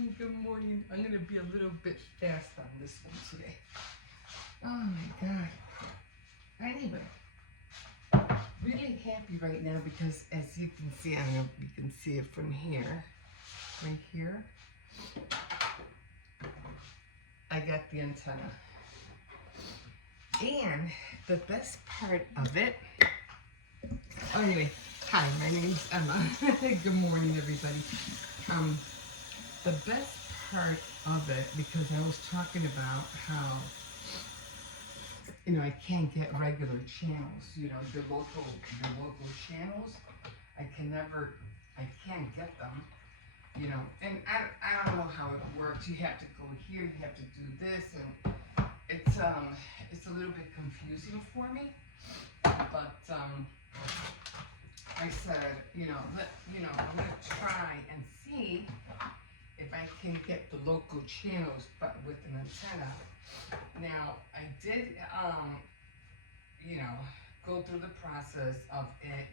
morning, good morning. I'm gonna be a little bit fast on this one today. Oh my God. Anyway, really happy right now because as you can see, I don't know if you can see it from here, right here, I got the antenna. And the best part of it, oh, anyway, hi, my name's Emma. Good morning, everybody. The best part of it, because I was talking about how, I can't get regular channels, the local channels, I can't get them, and I don't know how it works. You have to go here, you have to do this, and it's a little bit confusing for me, but, I said, I'm gonna try and see if I can get the local channels, but with an antenna. Now, I did, go through the process of it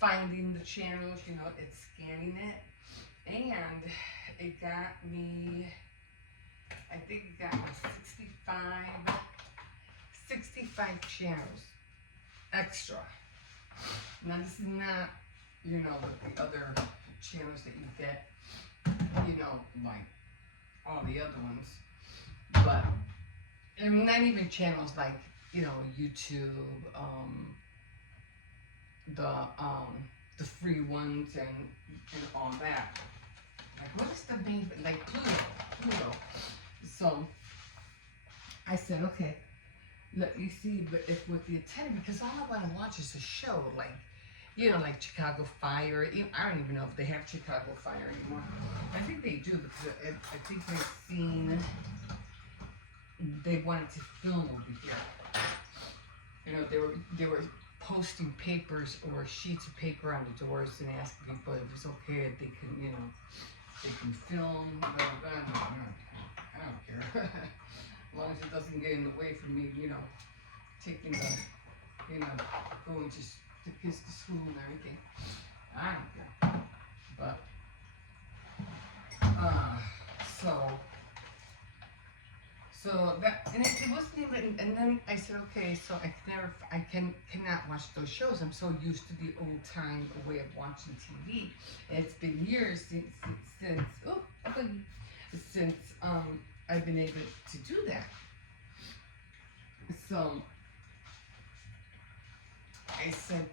finding the channels, it's scanning it, and it got me, I think it got me 65 channels extra. Now, this is not, like the other channels that you get, like all the other ones, but, and not even channels like, YouTube, the free ones and all that. Like, what is the main, like Pluto. So, I said, okay, let me see, but if with the antenna, because all I want to watch is a show, like, like Chicago Fire. I don't even know if they have Chicago Fire anymore. I think they do, because I think they wanted to film over here. They were posting papers or sheets of paper on the doors and asking people if it's okay if they can, they can film. I don't care. As long as it doesn't get in the way for me, taking the, going to the kids to school and everything. I don't care. But, so that, and it wasn't even, and then I said, okay, so I cannot watch those shows. I'm so used to the old time way of watching TV. And it's been years since I've been able to do that. So I said,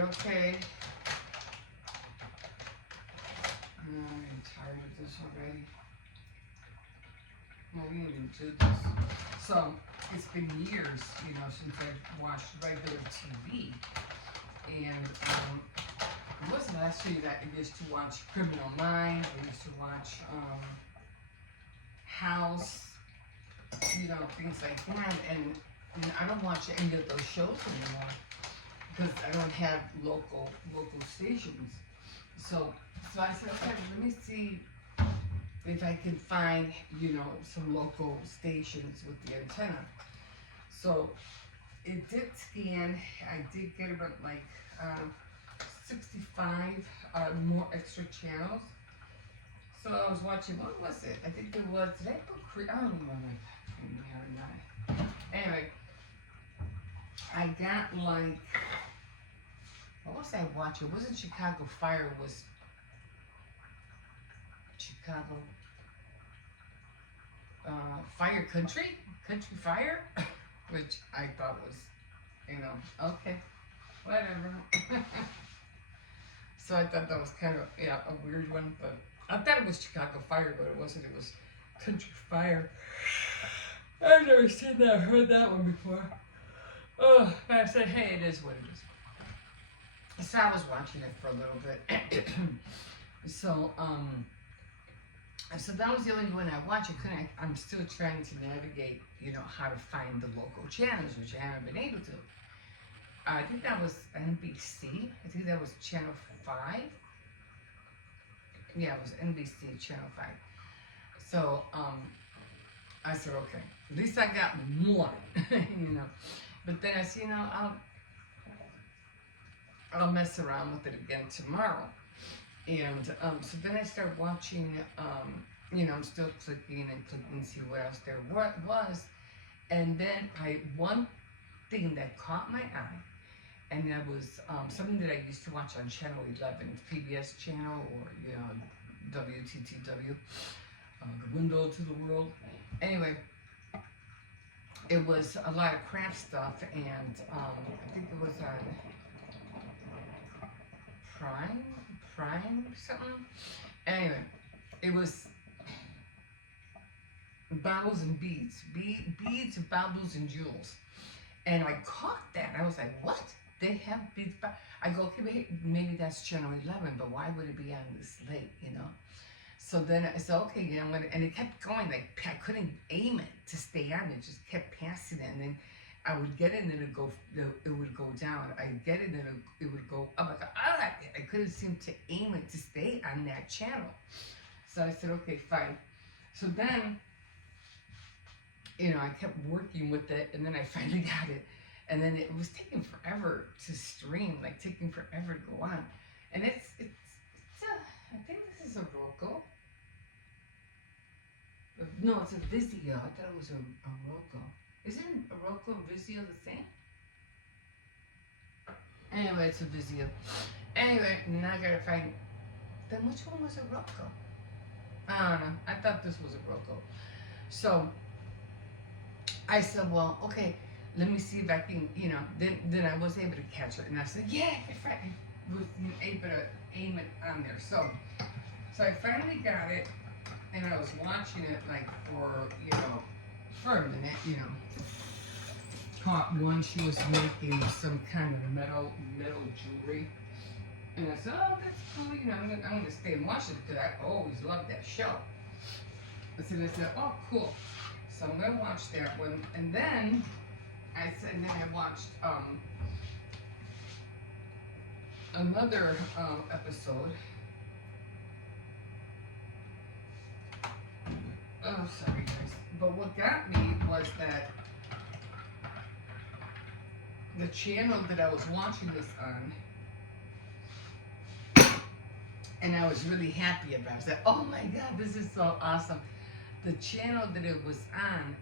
okay, I'm tired of this already. No, we didn't even do this. So it's been years, since I've watched regular TV. And it wasn't last year that I used to watch Criminal Minds. I used to watch House, things like that. And I don't watch any of those shows anymore because I don't have local stations. So I said, okay, let me see if I can find, some local stations with the antenna. So it did scan. I did get about like 65 more extra channels. So I was watching, what was it? I think there was, did I put, I don't know if I or not. Anyway, I got like, what was I watching? It wasn't Chicago Fire, it was Chicago Fire Country Fire, which I thought was, okay, whatever. So I thought that was kind of, a weird one, but I thought it was Chicago Fire, but it wasn't. It was Country Fire. I've never seen that, heard that one before. Oh, I said, hey, it is what it is. So I was watching it for a little bit. So that was the only one I watched. I'm still trying to navigate, how to find the local channels, which I haven't been able to. I think that was NBC. I think that was Channel 5. Yeah, it was NBC Channel 5. So, I said, okay, at least I got one, But then I said, I'll mess around with it again tomorrow. And so then I started watching, I'm still clicking and clicking to see what else there was. And then one thing that caught my eye, and that was something that I used to watch on Channel 11, PBS channel, or WTTW, the window to the world. Anyway, it was a lot of craft stuff, and I think it was on Prime something. Anyway, it was baubles and beads, beads, baubles and jewels, and I caught that. I was like, what? They have beads? I go, okay, maybe that's Channel 11, but why would it be on this late? So then I said, okay, yeah, and it kept going, like, I couldn't aim it to stay on, it just kept passing it, and then I would get it, and then it would go down. I'd get it, and then it would go up. Like, I couldn't seem to aim it to stay on that channel. So I said, okay, fine. So then, I kept working with it, and then I finally got it. And then it was taking forever to stream, like taking forever to go on. And I think this is a Roku. No, it's a Vizio. I thought it was a Roku. Isn't a Roku and Vizio the same? Anyway, it's a Vizio. Anyway, now I gotta find. Then which one was a Roku? I don't know. I thought this was a Roku. So I said, well, okay, let me see if I can, then I was able to catch it. And I said, yeah, I was able to aim it on there. So I finally got it, and I was watching it like for a minute, Caught one, she was making some kind of metal jewelry. And I said, oh, that's cool, I'm gonna stay and watch it because I always loved that show. So I said, oh, cool. So I'm gonna watch that one, and then I watched another episode. Oh, sorry guys. But what got me was that the channel that I was watching this on, and I was really happy about it. I said, oh my God, this is so awesome. The channel that it was on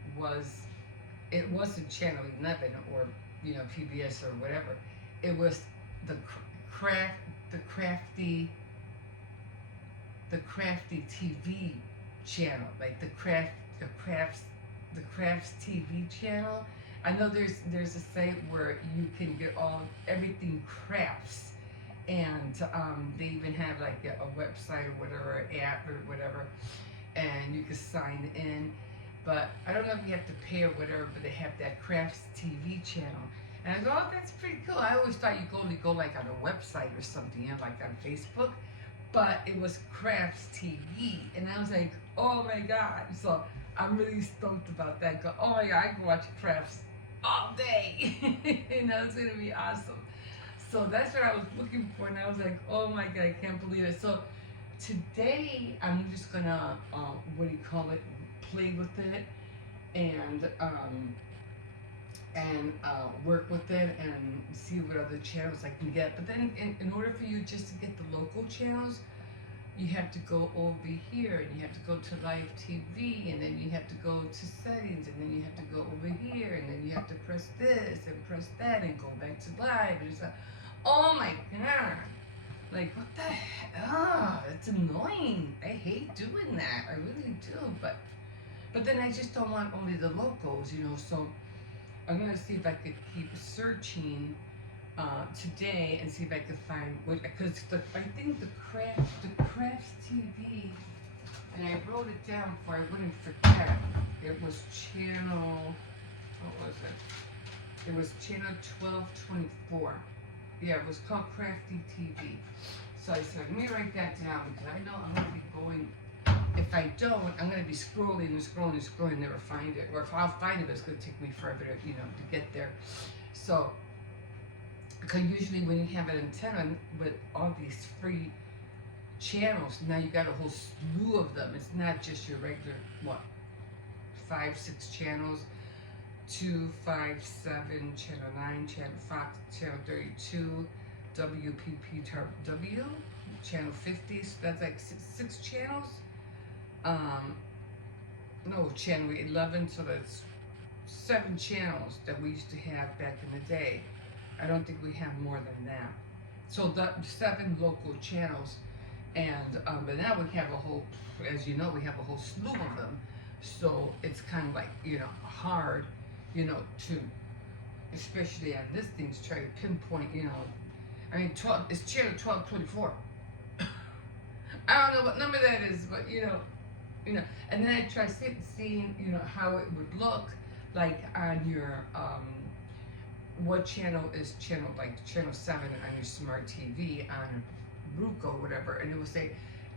it wasn't Channel 11 or PBS or whatever. It was the crafty TV channel, like the crafts TV channel. I know there's a site where you can get everything crafts, and they even have like a website or whatever, app or whatever, and you can sign in. But I don't know if you have to pay or whatever, but they have that Crafts TV channel. And I go, oh, that's pretty cool. I always thought you could only go like on a website or something, like on Facebook. But it was Crafts TV. And I was like, oh my God. So I'm really stoked about that. Go, oh yeah, I can watch Crafts all day. It's going to be awesome. So that's what I was looking for. And I was like, oh my God, I can't believe it. So today I'm just going to, play with it and work with it and see what other channels I can get. But then in order for you just to get the local channels, you have to go over here, and you have to go to live TV, and then you have to go to settings, and then you have to go over here, and then you have to press this and press that and go back to live. And it's like, oh my God, like what the heck? Oh, it's annoying. I hate doing that. I really do. But then I just don't want only the locals, so I'm gonna see if I could keep searching today and see if I could find because I think the Crafts TV, and I wrote it down so I wouldn't forget. It was channel, what was it? It was channel 1224. Yeah, it was called Crafty TV. So I said, let me write that down because I know I'm gonna be going. If I don't, I'm going to be scrolling and scrolling and scrolling and never find it. Or if I'll find it, it's going to take me forever to get there. So, because usually when you have an antenna with all these free channels, now you got a whole slew of them. It's not just your regular, 5, 6 channels, 2, 5, 7, channel 9, channel 5, channel 32, WPPW, channel 50. So that's like six channels. No, channel 11. So that's 7 channels that we used to have back in the day. I don't think we have more than that. So the 7 local channels, and but now we have a whole, as you know, we have a whole slew of them. So it's kind of like, hard, to, especially on this thing, to try to pinpoint, I mean, 12, it's channel 1224. I don't know what number that is, but and then I try seeing, how it would look like on your, what channel is channel 7 on your smart TV on Roku or whatever, and it will say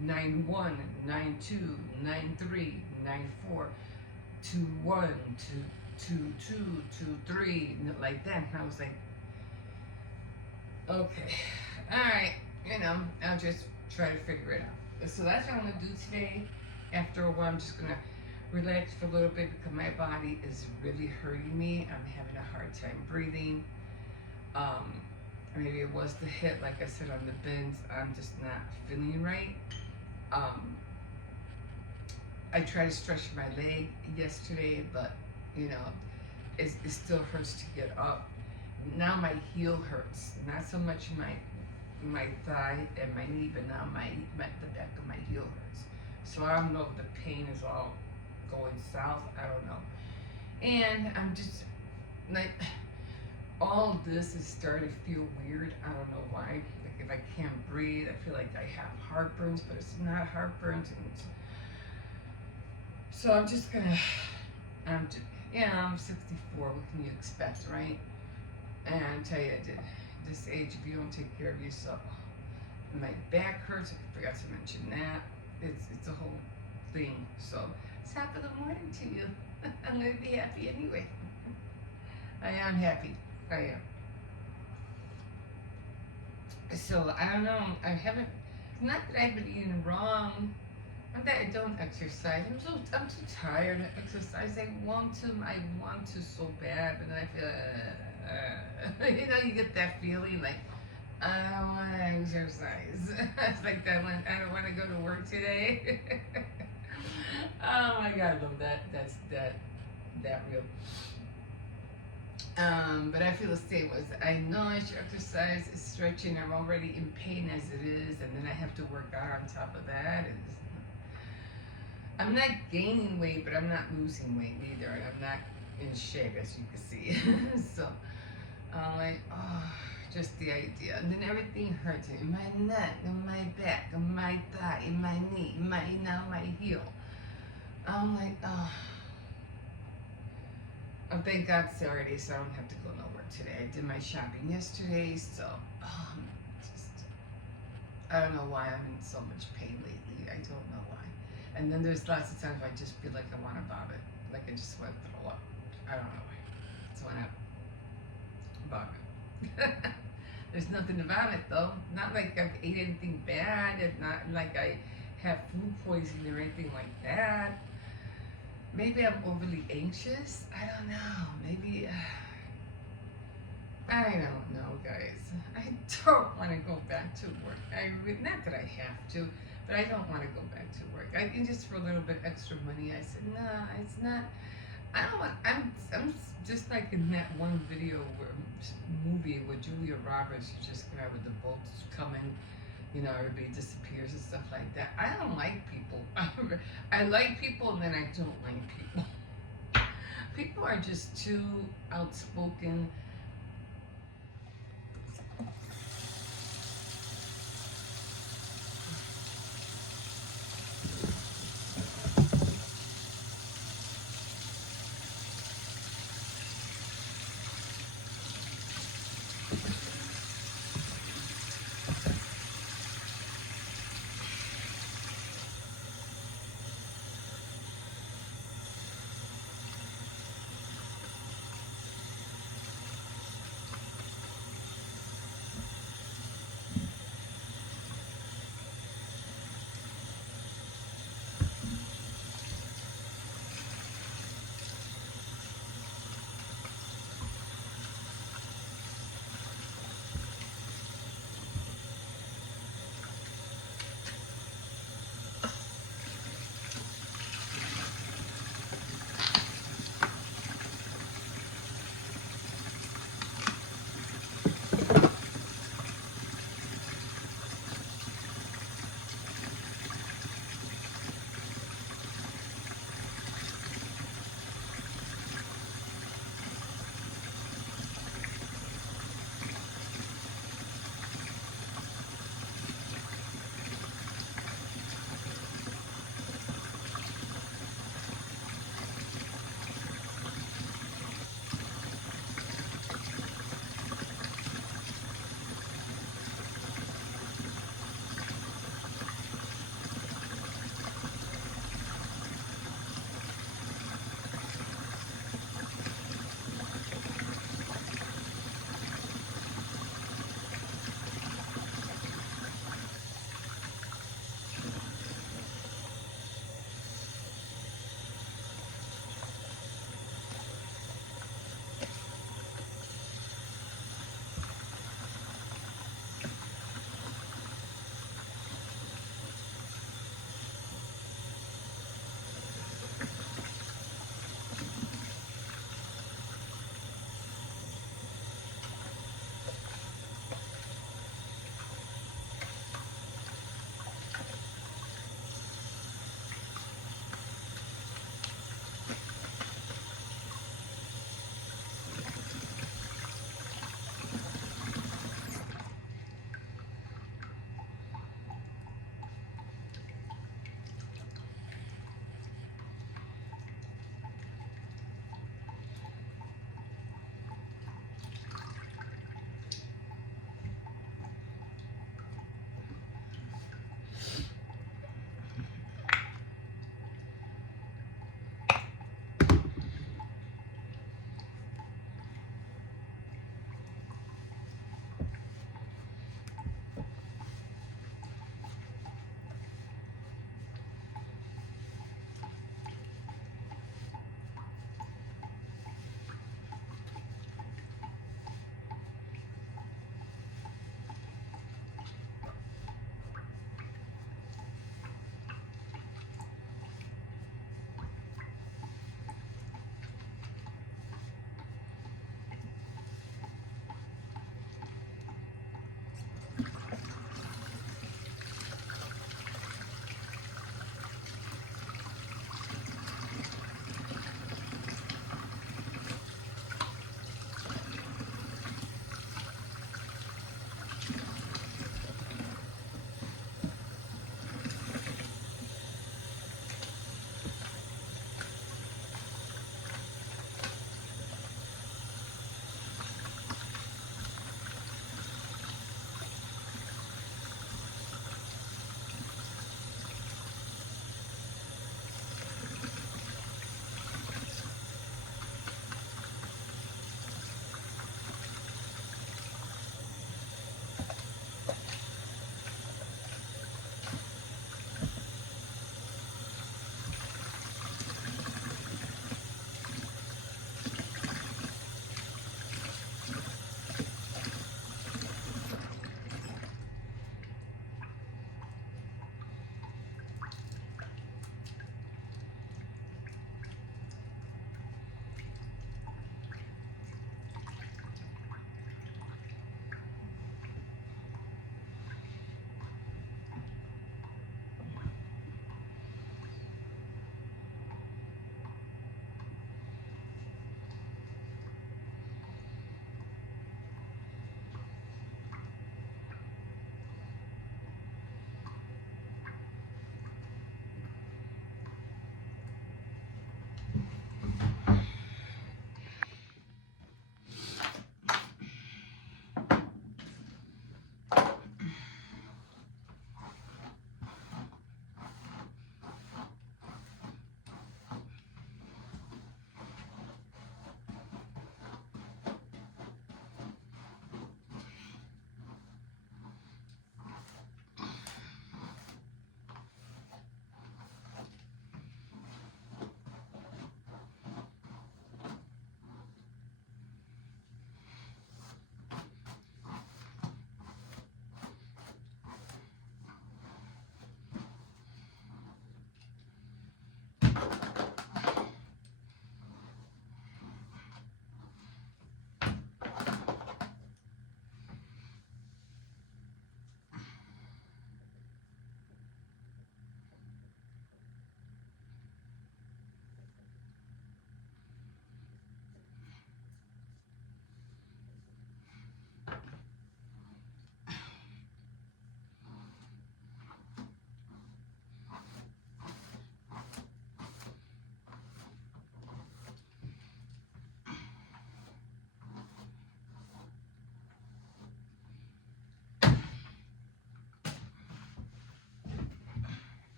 91, 92, 93, 94, 21, 22, 23, like that. And I was like, okay, all right, I'll just try to figure it out. So that's what I'm gonna do today. After a while, I'm just gonna relax for a little bit because my body is really hurting me. I'm having a hard time breathing. Maybe it was the hit, like I said, on the bins. I'm just not feeling right. I tried to stretch my leg yesterday, but it still hurts to get up. Now my heel hurts, not so much my thigh and my knee, but now the back of my heel hurts. So I don't know if the pain is all going south. I don't know. And I'm just like, all this is starting to feel weird. I don't know why. Like if I can't breathe, I feel like I have heartburns, but it's not heartburns. So I'm just gonna, I'm 64. What can you expect, right? And I tell you, at this age, if you don't take care of yourself, my back hurts. I forgot to mention that. It's a whole thing. So top of the morning to you. I'm gonna be happy anyway. I am happy. I am. So I don't know. I haven't. Not that I've been eating wrong. Not that I don't exercise. I'm too tired to exercise. I want to so bad, but then I feel. You get that feeling like I don't want to exercise. It's like that when I don't want to go to work today. Oh my God, I love that. That's that real. But I feel the same as I know I should exercise, stretching. I'm already in pain as it is, and then I have to work out on top of that. I'm not gaining weight, but I'm not losing weight either, and I'm not in shape, as you can see. So I'm like, oh, just the idea. And then everything hurts in my neck, in my back, in my thigh, in my knee, my heel. I'm like, oh. Thank God Saturday, so I don't have to go nowhere today. I did my shopping yesterday, so I don't know why I'm in so much pain lately. I don't know why. And then there's lots of times I just feel like I want to vomit, like I just want to throw up. I don't know why. That's when I vomit. There's nothing to vomit though. Not like I've ate anything bad. It's not like I have food poisoning or anything like that. Maybe I'm overly anxious. I don't know. Maybe I don't know, guys. I don't want to go back to work. Not that I have to, but I don't want to go back to work. I think just for a little bit extra money. I said, no, it's not. I don't want. I'm just like in that one movie with Julia Roberts. You just got with the boats coming. Everybody disappears and stuff like that. I don't like people. I like people and then I don't like people. People are just too outspoken.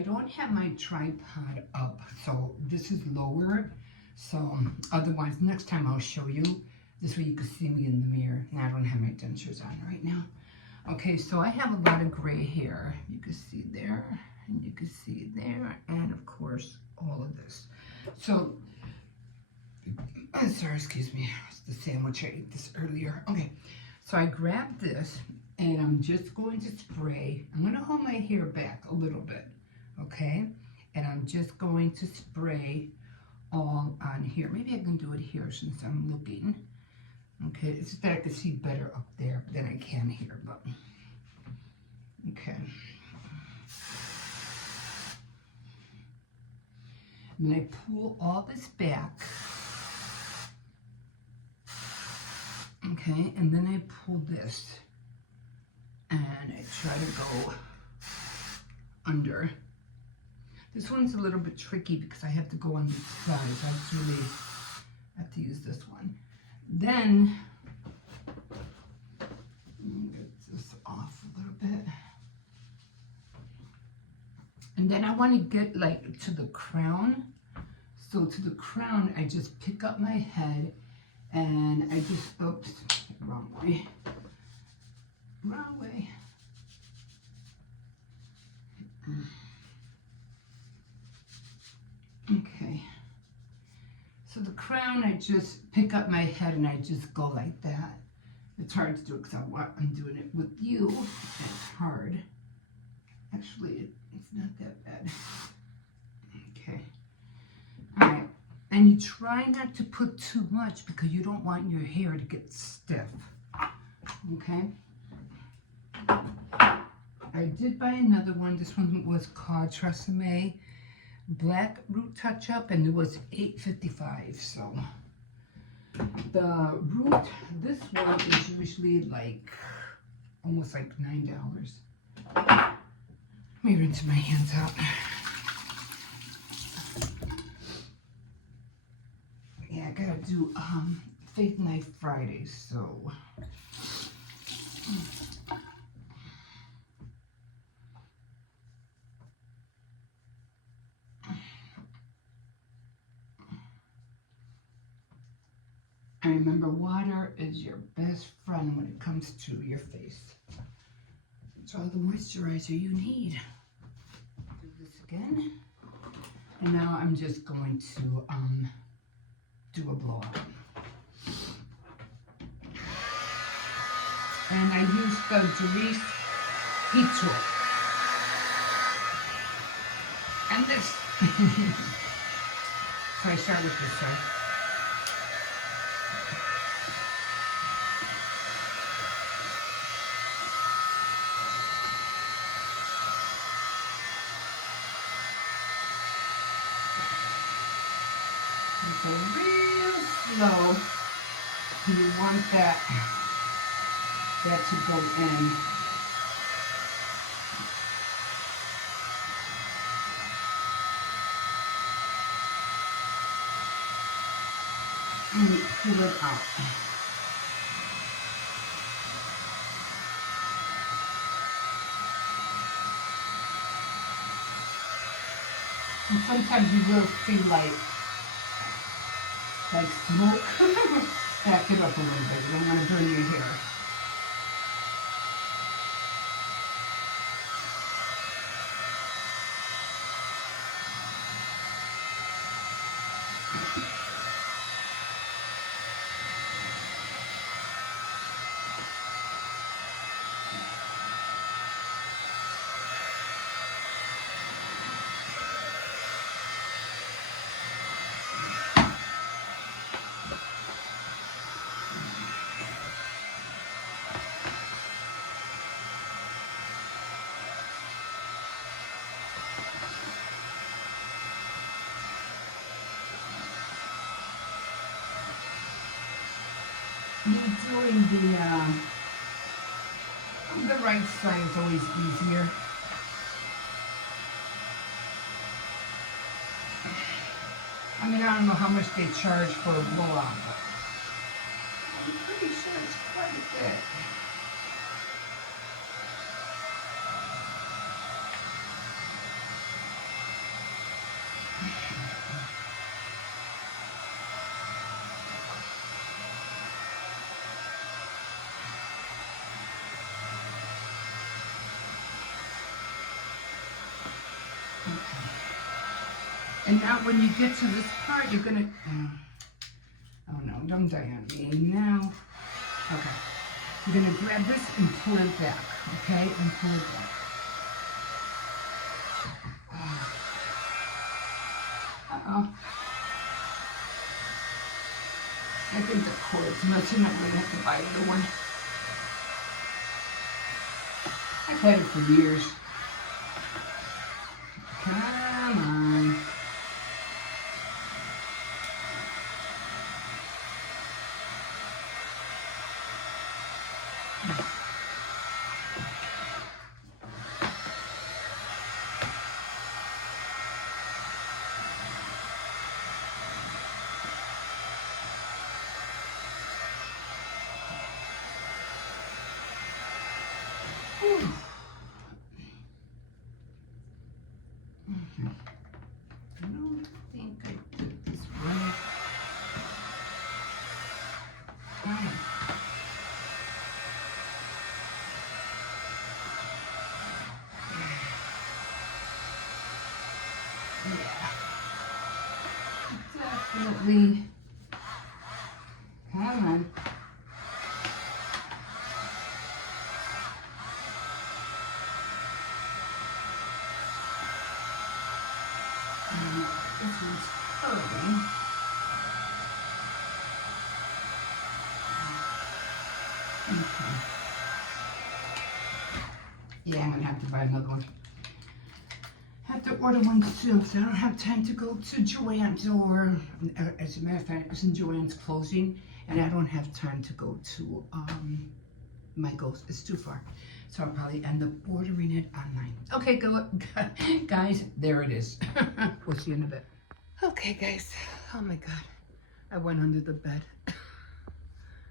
I don't have my tripod up, so this is lowered. So otherwise, next time I'll show you. This way you can see me in the mirror. Now I don't have my dentures on right now. Okay, so I have a lot of gray hair. You can see there, and you can see there, and of course, all of this. So, sorry, excuse me, it's the sandwich, I ate this earlier. Okay, so I grabbed this, and I'm just going to spray. I'm going to hold my hair back a little bit, okay? And I'm just going to spray all on here. Maybe I can do it here since I'm looking. Okay, it's just that I can see better up there than I can here, but okay. And then I pull all this back. Okay, and then I pull this and I try to go under. This one's a little bit tricky because I have to go on the sides. I really have to use this one. Then, get this off a little bit. And then I want to get like to the crown. So to the crown, I just pick up my head and I just, oops, wrong way. Wrong way. Okay. So the crown, I just pick up my head and I just go like that. It's hard to do it because I'm doing it with you. It's hard. Actually, it's not that bad. Okay. All right. And you try not to put too much because you don't want your hair to get stiff. Okay. I did buy another one. This one was called Tresemme Black Root Touch Up, and it was $8.55. So the root, this one is usually like almost like $9. Let me rinse my hands out. Yeah, I gotta do Faith Night Fridays, so I remember water is your best friend when it comes to your face. It's all the moisturizer you need. Do this again. And now I'm just going to do a blow up. And I use the Grease heat tool. And this. So I start with this side. So real slow, you want that to go in. And you pull it out. And sometimes you will feel like smoke. Back it up a little bit. You don't want to burn your hair. Doing the right side is always easier. I mean, I don't know how much they charge for a blow-up, but I'm pretty sure it's quite a bit. And now when you get to this part, you're gonna, oh no, don't die on me. Now, okay. You're gonna grab this and pull it back, okay? And pull it back. Uh-oh. I think the cord's missing. I'm gonna have to buy another one. I've had it for years. Come on. Whew. I don't think I did this right. Definitely. Come on. This one's curving. Okay. Yeah, I'm gonna have to buy another one. Have to order one soon, so I don't have time to go to Joann's, or as a matter of fact, it's in Joann's closing, and I don't have time to go to Michael's. It's too far, so I'll probably end up ordering it online. Okay, guys, there it is. We'll see you in a bit. Okay, guys. Oh my God, I went under the bed,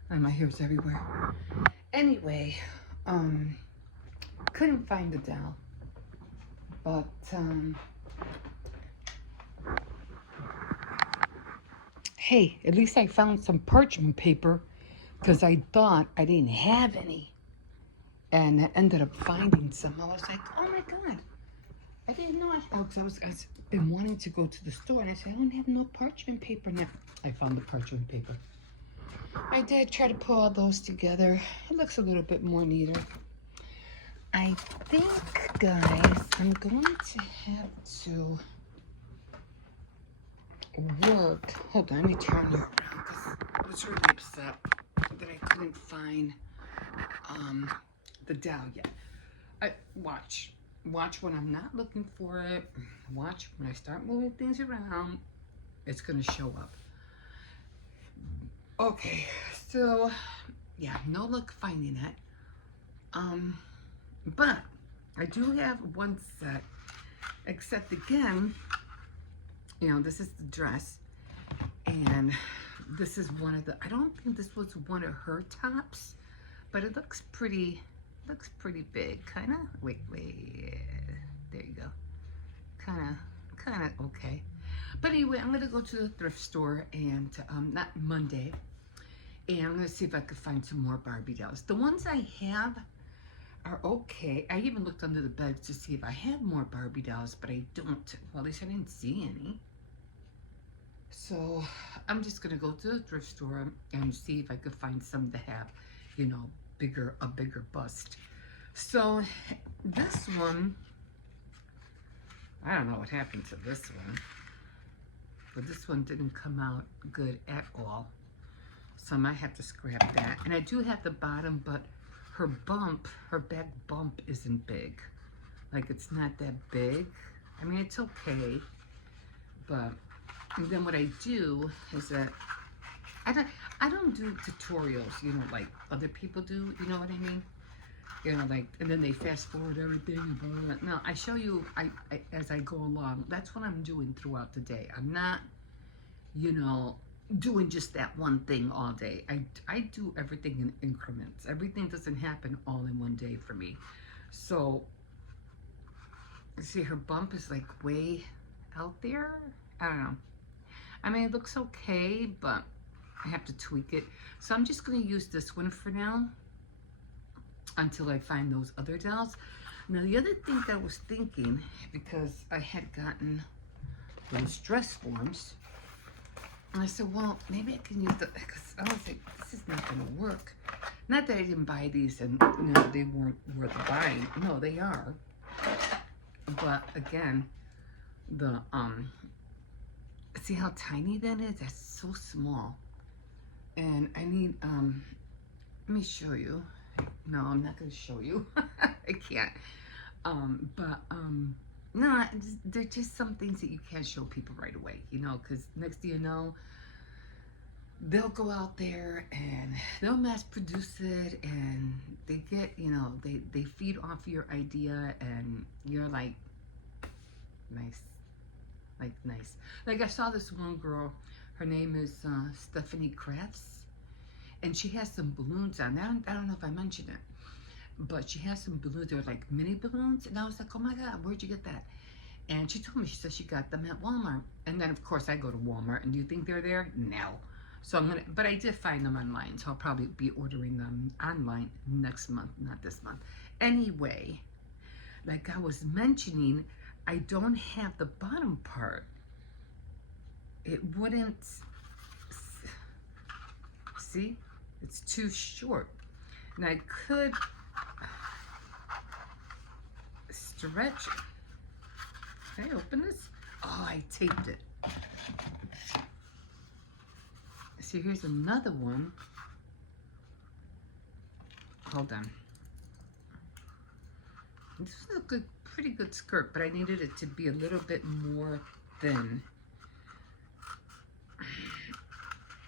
and my hair's everywhere. Anyway, couldn't find the dowel. But, hey, at least I found some parchment paper because I thought I didn't have any. And I ended up finding some. I was like, oh my God, I didn't know. Because I've been wanting to go to the store and I said, I don't have no parchment paper now. I found the parchment paper. I did try to put all those together. It looks a little bit more neater. I think, guys, I'm going to have to work. Hold on, let me turn you around because I was really upset that I couldn't find the dowel yet. Watch when I'm not looking for it. Watch when I start moving things around, it's going to show up. Okay, so yeah, no luck finding it. But I do have one set, except again, you know, this is the dress, and this is one of the, I don't think this was one of her tops, but it looks pretty big, kind of, wait, there you go, kind of okay. But anyway, I'm going to go to the thrift store, and not Monday, and I'm going to see if I could find some more Barbie dolls. The ones I have are okay. I even looked under the bed to see if I had more Barbie dolls, but I don't. Well, at least I didn't see any. So I'm just gonna go to the thrift store and see if I could find some to have, you know, a bigger bust. So this one, I don't know what happened to this one, but this one didn't come out good at all. So I might have to scrap that. And I do have the bottom, but her back bump isn't big. Like, it's not that big. I mean, it's okay. But, and then what I do is that I don't do tutorials, you know, like other people do, you know what I mean? You know, like, and then they fast forward everything and blah, blah, blah. No, I show you as I go along. That's what I'm doing throughout the day. I'm not, you know, doing just that one thing all day. I do everything in increments. Everything doesn't happen all in one day for me. So, see, her bump is like way out there. I don't know. I mean, it looks okay, but I have to tweak it. So I'm just going to use this one for now until I find those other dolls. Now, the other thing that I was thinking, because I had gotten those dress forms. And I said, well, maybe I can use the, because I was like, this is not going to work. Not that I didn't buy these and, they weren't worth buying. No, they are. But again, the, see how tiny that is? That's so small. And I need, let me show you. No, I'm not going to show you. I can't. No, they're just some things that you can't show people right away, because next thing you know, they'll go out there and they'll mass produce it and they get, they feed off your idea and you're like, nice. Like, nice. Like, I saw this one girl, her name is Stephanie Crafts, and she has some balloons on. I don't know if I mentioned it, but she has some balloons. They're like mini balloons, and I was like, oh my God, where'd you get that? And she told me, she said she got them at Walmart. And then, of course, I go to Walmart, and do you think they're there? No. So but I did find them online, so I'll probably be ordering them online next month, not this month. Anyway, like I was mentioning, I don't have the bottom part. It wouldn't, see, it's too short. And I could stretch it. Can I open this? Oh, I taped it. See, here's another one. Hold on. This is a pretty good skirt, but I needed it to be a little bit more thin.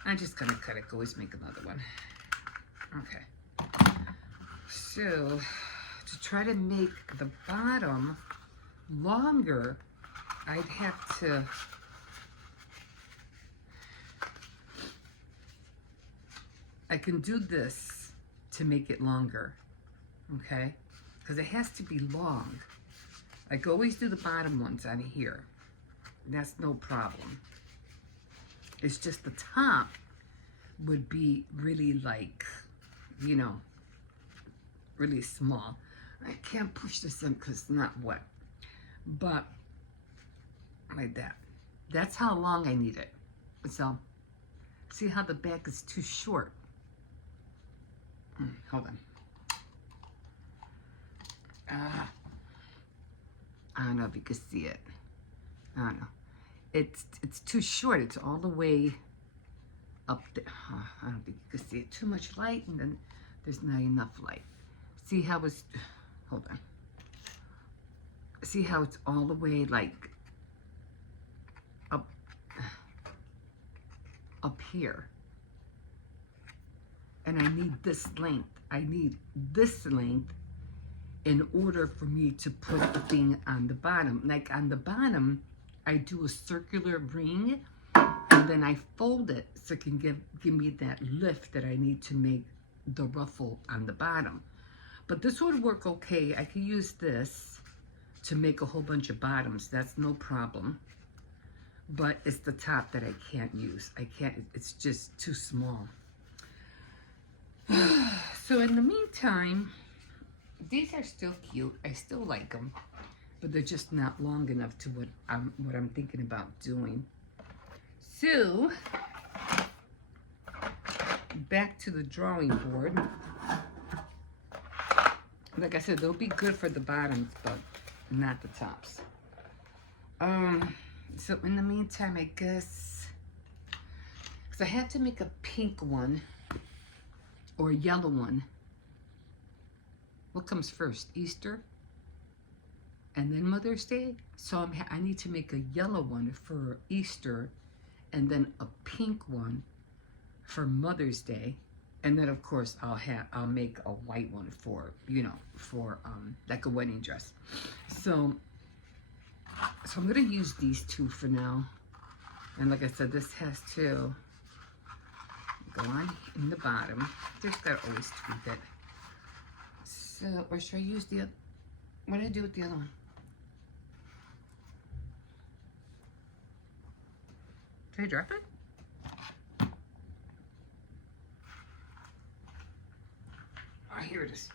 I'm just gonna cut it, always make another one. Okay. So, to try to make the bottom longer, I'd have to I can do this to make it longer, okay? Because it has to be long. I can always do the bottom ones on here. That's no problem. It's just the top would be really like, really small. I can't push this in because it's not wet. But like that. That's how long I need it. So, see how the back is too short. Hold on. I don't know if you can see it. I don't know. It's too short. It's all the way up there. I don't think you can see it. Too much light, and then there's not enough light. See how it's, hold on. See how it's all the way like up here. And I need this length. I need this length in order for me to put the thing on the bottom. Like on the bottom, I do a circular ring and then I fold it so it can give me that lift that I need to make the ruffle on the bottom. But this would work okay. I could use this to make a whole bunch of bottoms. That's no problem. But it's the top that I can't use. I can't, it's just too small. So in the meantime, these are still cute. I still like them, but they're just not long enough to what I'm thinking about doing. So back to the drawing board. Like I said, they'll be good for the bottoms, but not the tops. So in the meantime, I guess, because I have to make a pink one or a yellow one. What comes first, Easter and then Mother's Day? So I need to make a yellow one for Easter and then a pink one for Mother's Day. And then of course I'll make a white one for, for like a wedding dress. So I'm gonna use these two for now. And like I said, this has to go on in the bottom. Just gotta always tweak it. So, or should I use the other? What did I do with the other one? Did I drop it? Oh, here it is.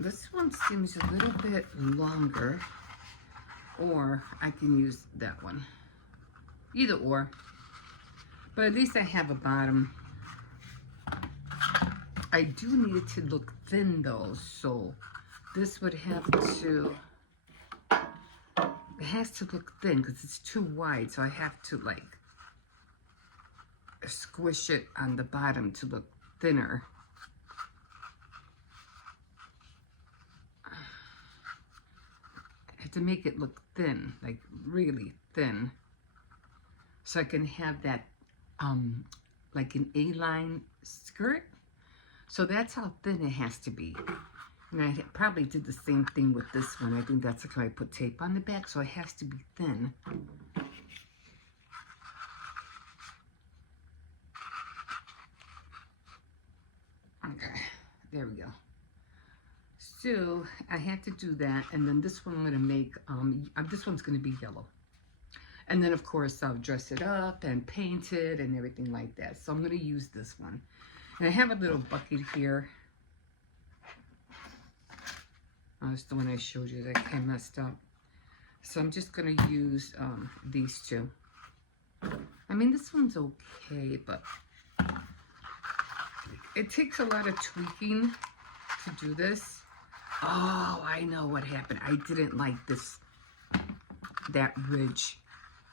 This one seems a little bit longer. or I can use that one. Either or. But at least I have a bottom. I do need it to look thin though, so this would have to, it has to look thin because it's too wide, so I have to like squish it on the bottom to look thinner. I have to make it look thin, like really thin, so I can have that like an A-line skirt. So that's how thin it has to be. And I probably did the same thing with this one. I think that's how I put tape on the back, so it has to be thin. Okay, there we go. So I had to do that, and then this one I'm gonna make, this one's gonna be yellow. And then of course I'll dress it up and paint it and everything like that. So I'm gonna use this one. And I have a little bucket here. Oh, it's the one I showed you that I messed up. So I'm just gonna use these two. I mean, this one's okay, but it takes a lot of tweaking to do this. Oh, I know what happened. I didn't like this, that ridge.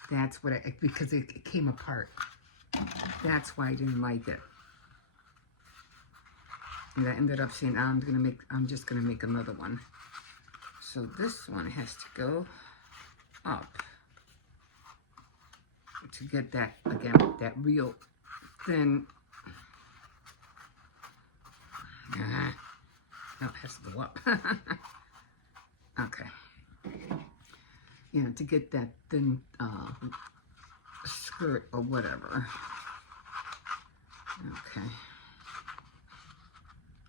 That's what because it came apart. That's why I didn't like it. And I ended up saying, I'm just gonna make another one. So this one has to go up to get that, again, that real thin. No, it has to go up. Okay. You know, to get that thin skirt or whatever. Okay.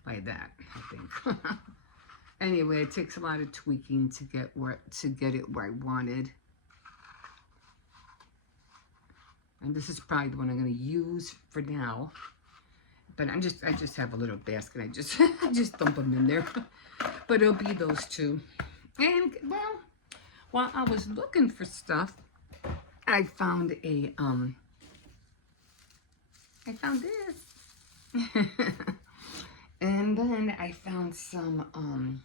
Like that, I think. Anyway, it takes a lot of tweaking to get it where I wanted. And this is probably the one I'm going to use for now. But I just have a little basket. I just dump them in there. But it'll be those two. And well, while I was looking for stuff, I found a I found this. And then I found some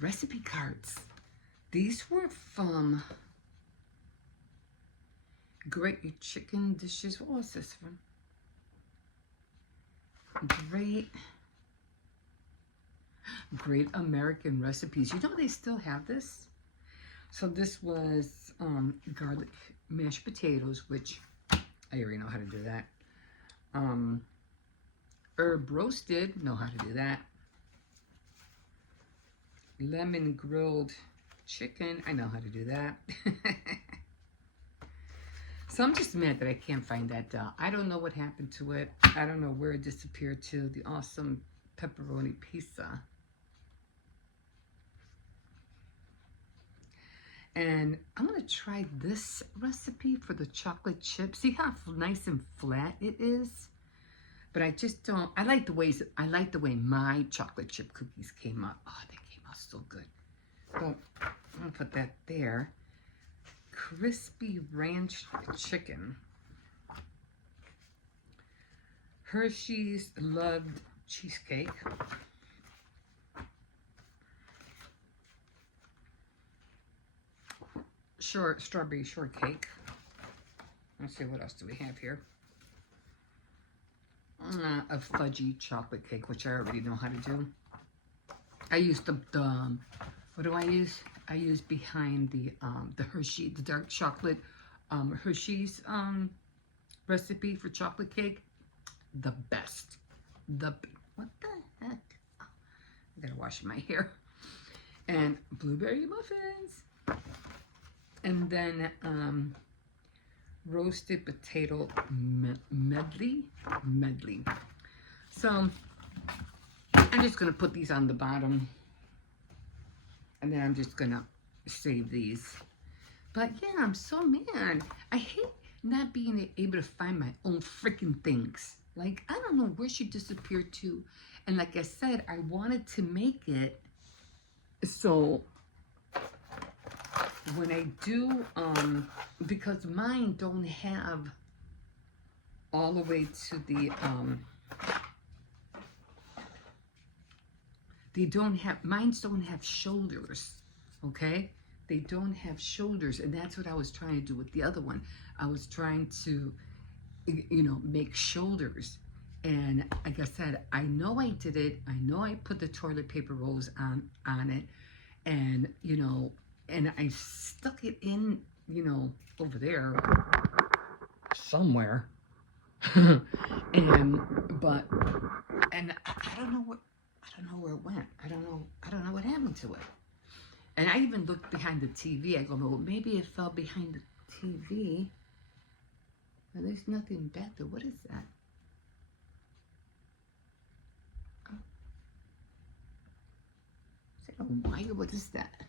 recipe cards. These were from Great Chicken Dishes. What was this one? Great American Recipes. You know they still have this? So this was garlic mashed potatoes, which I already know how to do that. Herb roasted, know how to do that. Lemon grilled chicken, I know how to do that. So I'm just mad that I can't find that doll. I don't know what happened to it. I don't know where it disappeared to. The awesome pepperoni pizza. And I'm gonna try this recipe for the chocolate chip. See how nice and flat it is? But I just don't, I like the way my chocolate chip cookies came out. Oh, they came out so good. So I'm gonna put that there. Crispy ranch chicken. Hershey's Loved cheesecake. Strawberry shortcake. Let's see, what else do we have here? A fudgy chocolate cake, which I already know how to do. I use the what do I use? I use behind the Hershey, the dark chocolate Hershey's recipe for chocolate cake. The best. What the heck? Oh, I gotta wash my hair. And blueberry muffins. And then roasted potato medley. So I'm just gonna put these on the bottom, and then I'm just gonna save these. But yeah, I'm so mad. I hate not being able to find my own freaking things. Like, I don't know where she disappeared to. And like I said, I wanted to make it so when I do, because mine don't have all the way to the, mines don't have shoulders, okay? They don't have shoulders, and that's what I was trying to do with the other one. I was trying to, make shoulders. And like I said, I know I did it. I know I put the toilet paper rolls on it, and and I stuck it in, over there somewhere. and but and I don't know where it went. I don't know what happened to it. And I even looked behind the TV. I go, well, maybe it fell behind the TV. Well, there's nothing back there. What is that? Oh. Is that a wire? What is that?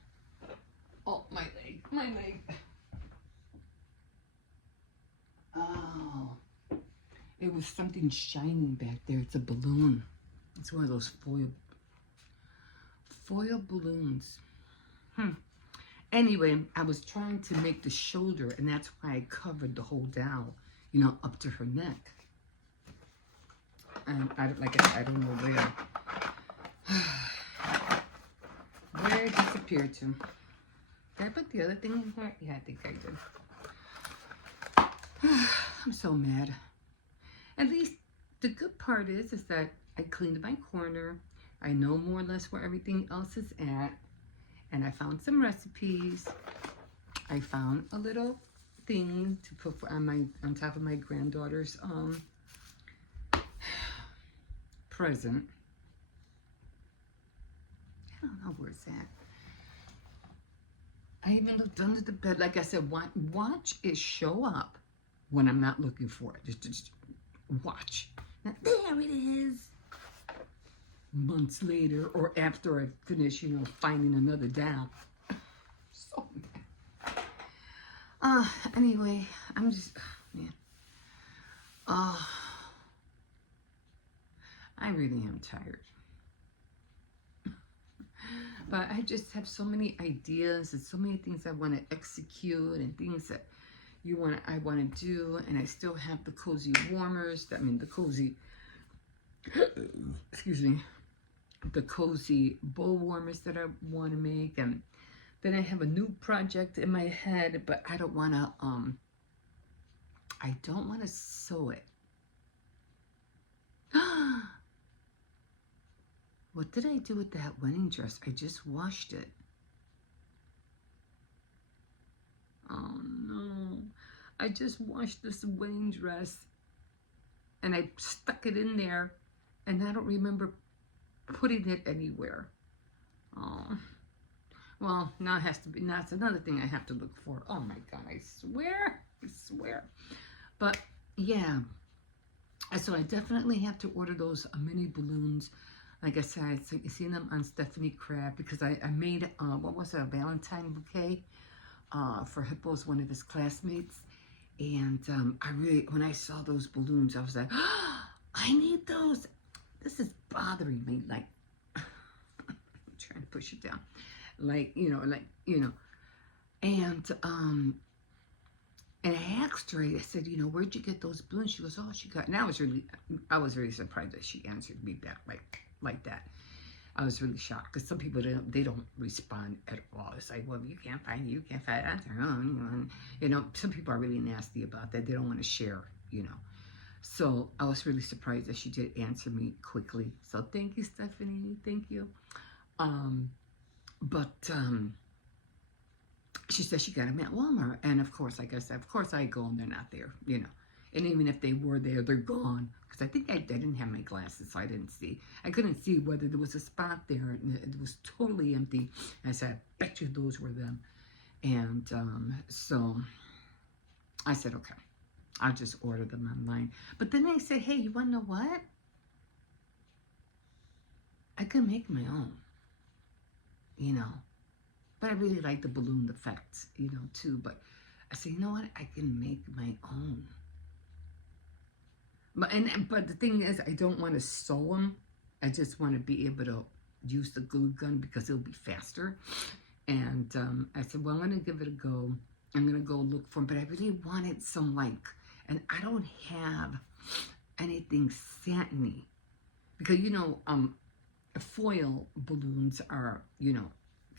Oh, my leg. Oh. It was something shining back there. It's a balloon. It's one of those foil balloons. Anyway, I was trying to make the shoulder, and that's why I covered the whole doll, up to her neck. And I don't know where it disappeared to. Did I put the other thing in here? Yeah, I think I did. I'm so mad. At least the good part is that I cleaned my corner. I know more or less where everything else is at. And I found some recipes. I found a little thing to put on top of my granddaughter's present. I don't know where it's at. I even looked under the bed. Like I said, watch it show up when I'm not looking for it. Just watch. Now, there it is. Months later, or after I finish, finding another doll. So mad. Anyway, I'm just, man. I really am tired. But I just have so many ideas and so many things I want to execute and things that I want to do. And I still have the cozy warmers. The cozy, excuse me, the cozy bowl warmers that I want to make. And then I have a new project in my head, but I don't want to sew it. What did I do with that wedding dress? I just washed it. Oh no. I just washed this wedding dress and I stuck it in there and I don't remember putting it anywhere. Oh. Well, now it has to be, now it's another thing I have to look for. Oh my God, I swear. But yeah. So I definitely have to order those mini balloons. Like I said, I've seen them on Stephanie Crab because I made, what was it, a Valentine bouquet for Hippo's, one of his classmates. And when I saw those balloons, I was like, oh, I need those. This is bothering me. Like, I'm trying to push it down. And I asked her, I said, where'd you get those balloons? She goes, oh, she got, and I was really surprised that she answered me back like that. I was really shocked because some people, they don't respond at all. It's like, well, you can't find it on their own. Some people are really nasty about that. They don't want to share, So I was really surprised that she did answer me quickly. So thank you, Stephanie. Thank you. She said she got them at Walmart. And of course, like I said, I go and they're not there, And even if they were there, they're gone. Because I think I didn't have my glasses, so I didn't see. I couldn't see whether there was a spot there. And it was totally empty. And I said, I bet you those were them. And so I said, okay, I'll just order them online. But then I said, hey, you want to know what? I can make my own, But I really like the balloon effects, too. But I said, you know what? I can make my own. But the thing is, I don't want to sew them. I just want to be able to use the glue gun because it'll be faster. And I said, well, I'm going to give it a go. I'm going to go look for them. But I really wanted some, like, and I don't have anything satiny. Because, you know, foil balloons are, you know,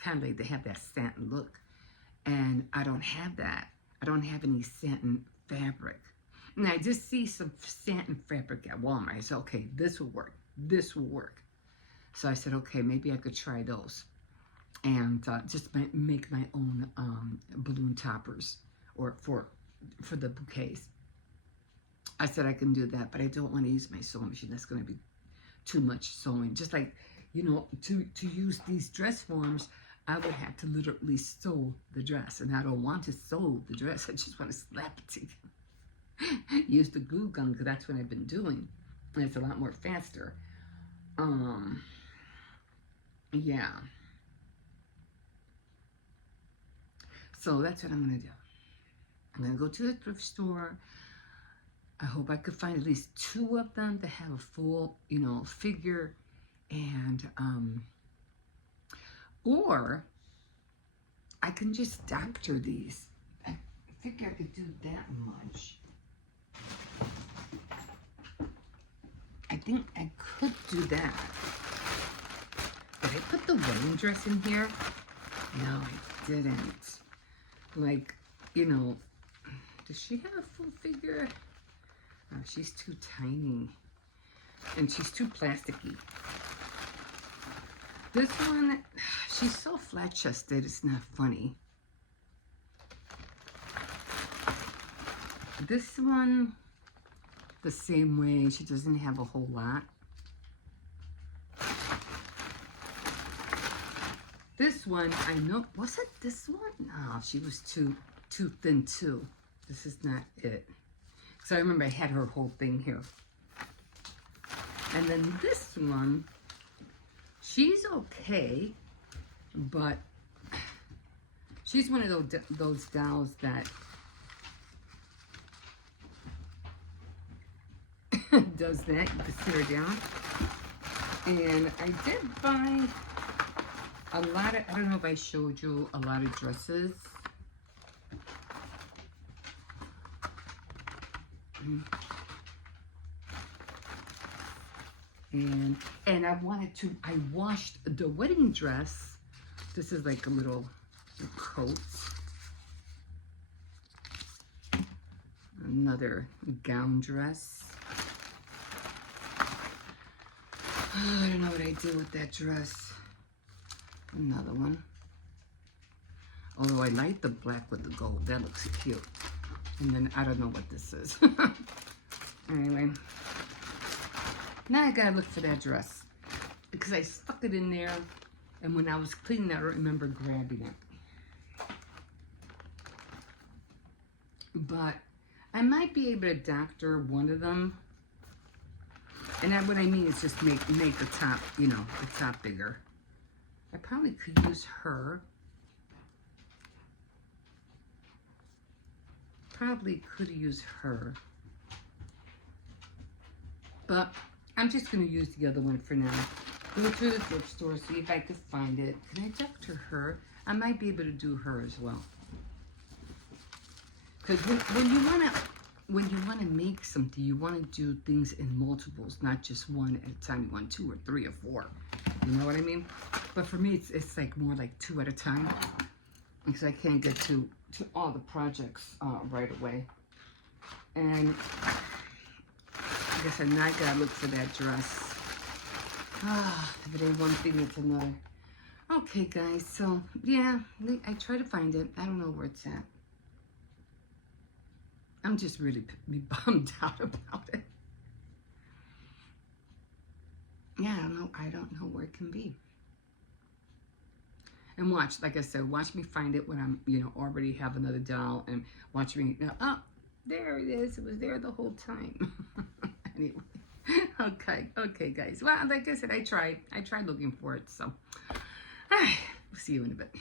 kind of like they have that satin look. And I don't have that. I don't have any satin fabric. And I just see some satin fabric at Walmart. I said, okay, this will work. This will work. So I said, okay, maybe I could try those. And just make my own balloon toppers or for the bouquets. I said I can do that, but I don't want to use my sewing machine. That's going to be too much sewing. Just like, you know, to use these dress forms, I would have to literally sew the dress. And I don't want to sew the dress. I just want to slap it together. Use the glue gun, because that's what I've been doing. And it's a lot more faster. Yeah. So that's what I'm going to do. I'm going to go to the thrift store. I hope I could find at least 2 of them to have a full, you know, figure. And, or I can just doctor these. I figure I could do that much. I think I could do that. Did I put the wedding dress in here? No, I didn't. Like, you know, does she have a full figure? Oh, she's too tiny. And she's too plasticky. This one, she's so flat-chested, it's not funny. This one, the same way. She doesn't have a whole lot. This one, I know, was it this one? No, she was too thin too. This is not it. So I remember I had her whole thing here. And then this one, she's okay, but she's one of those dolls that does that. You can sit her down. And I did buy a lot of, I don't know if I showed you a lot of dresses. And I wanted to, I washed the wedding dress. This is like a little coat. Another gown dress. Oh, I don't know what I did with that dress. Another one. Although I like the black with the gold. That looks cute. And then I don't know what this is. Anyway. Now I gotta look for that dress. Because I stuck it in there. And when I was cleaning it, I remember grabbing it. But I might be able to doctor one of them. And that, what I mean is just make the top, you know, the top bigger. I probably could use her. Probably could use her. But I'm just going to use the other one for now. Go to the thrift store, see if I could find it. Can I doctor her? I might be able to do her as well. Because when you want to make something, you want to do things in multiples, not just one at a time. You want 2 or 3 or 4. You know what I mean? But for me, it's like more like 2 at a time. Because I can't get to all the projects right away. And I guess I now gotta look for that dress. If it ain't one thing, it's another. Okay, guys. So, yeah, I try to find it. I don't know where it's at. I'm just really bummed out about it. Yeah, I don't know where it can be. And watch, like I said, watch me find it when I'm, you know, already have another doll, and watch me, oh, there it is. It was there the whole time. Anyway, okay, guys. Well, like I said, I tried looking for it. So, all right, we'll see you in a bit.